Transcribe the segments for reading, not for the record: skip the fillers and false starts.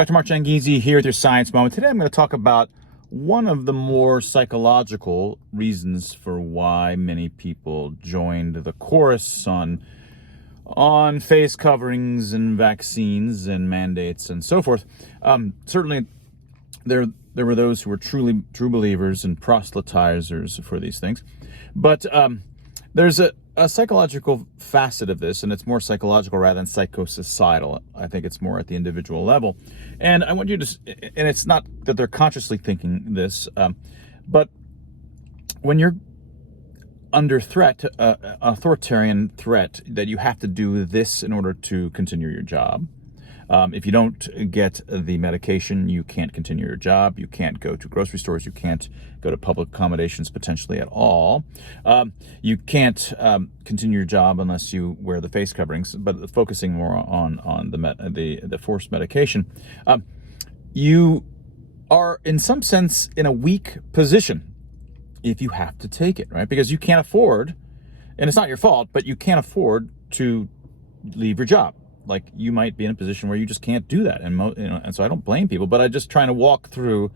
Dr. Mark Jangizi here with your Science Moment. Today I'm going to talk about one of the more psychological reasons for why many people joined the chorus on face coverings and vaccines and mandates and so forth. Certainly there were those who were true believers and proselytizers for these things. But there's a psychological facet of this, and it's more psychological rather than psychosocietal. I think it's more at the individual level. And I want you to, and it's not that they're consciously thinking this, but when you're under threat, authoritarian threat, that you have to do this in order to continue your job. If you don't get the medication, you can't continue your job. You can't go to grocery stores. You can't go to public accommodations potentially at all. You can't continue your job unless you wear the face coverings. But focusing more on the forced medication, you are in some sense in a weak position if you have to take it, right? Because you can't afford, and it's not your fault, but you can't afford to leave your job. Like, you might be in a position where you just can't do that, and so I don't blame people, but I'm just trying to walk through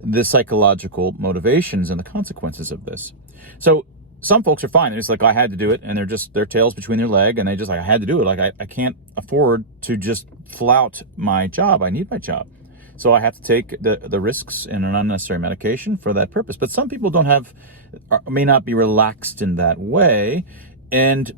the psychological motivations and the consequences of this. So some folks are fine; they're just like, I had to do it, and their tails between their leg, and they just like, I had to do it. Like, I can't afford to just flout my job. I need my job, so I have to take the risks in an unnecessary medication for that purpose. But some people may not be relaxed in that way, and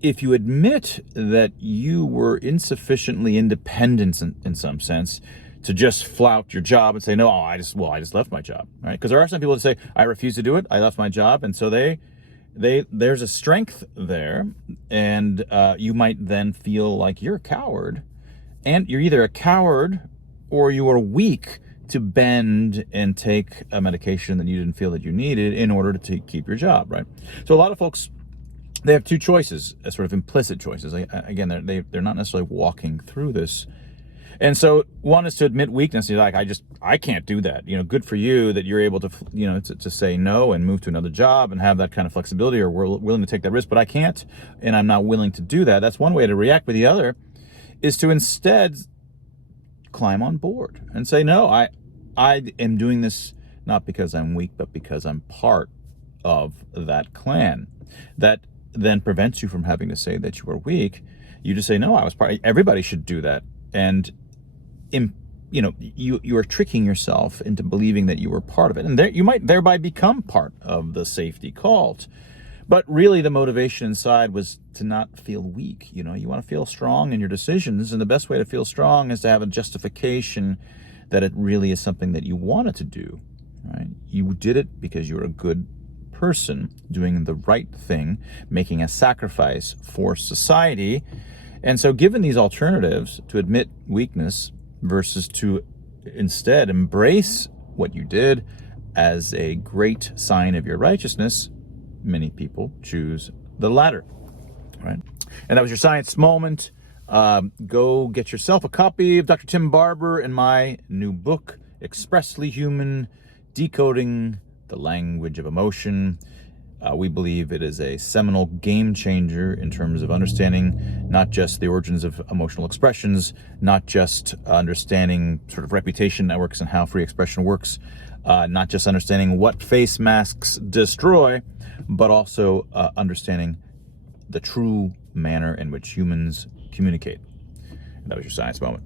if you admit that you were insufficiently independent in some sense to just flout your job and say, no, I just left my job, right? Because there are some people that say, I refuse to do it, I left my job, and so there's a strength there, and you might then feel like you're a coward, and you're either a coward or you are weak to bend and take a medication that you didn't feel that you needed in order to keep your job, right? So a lot of folks, they have two choices, sort of implicit choices. Again, they're not necessarily walking through this. And so one is to admit weakness. You're like, I can't do that. Good for you that you're able to, to say no and move to another job and have that kind of flexibility, or we're willing to take that risk, but I can't, and I'm not willing to do that. That's one way to react. But the other is to instead climb on board and say, no, I am doing this not because I'm weak, but because I'm part of that clan. That then prevents you from having to say that you are weak. You just say, no, I was part. Everybody should do that. And you are tricking yourself into believing that you were part of it, and you might thereby become part of the safety cult. But really, the motivation inside was to not feel weak. You want to feel strong in your decisions, and the best way to feel strong is to have a justification that it really is something that you wanted to do. Right? You did it because you're a good person doing the right thing, making a sacrifice for society. And so given these alternatives, to admit weakness versus to instead embrace what you did as a great sign of your righteousness, many people choose the latter, right? And that was your Science Moment. Go get yourself a copy of Dr. Tim Barber and my new book, Expressly Human: Decoding the Language of Emotion. We believe it is a seminal game changer in terms of understanding not just the origins of emotional expressions, not just understanding sort of reputation networks and how free expression works, not just understanding what face masks destroy, but also understanding the true manner in which humans communicate. And that was your Science Moment.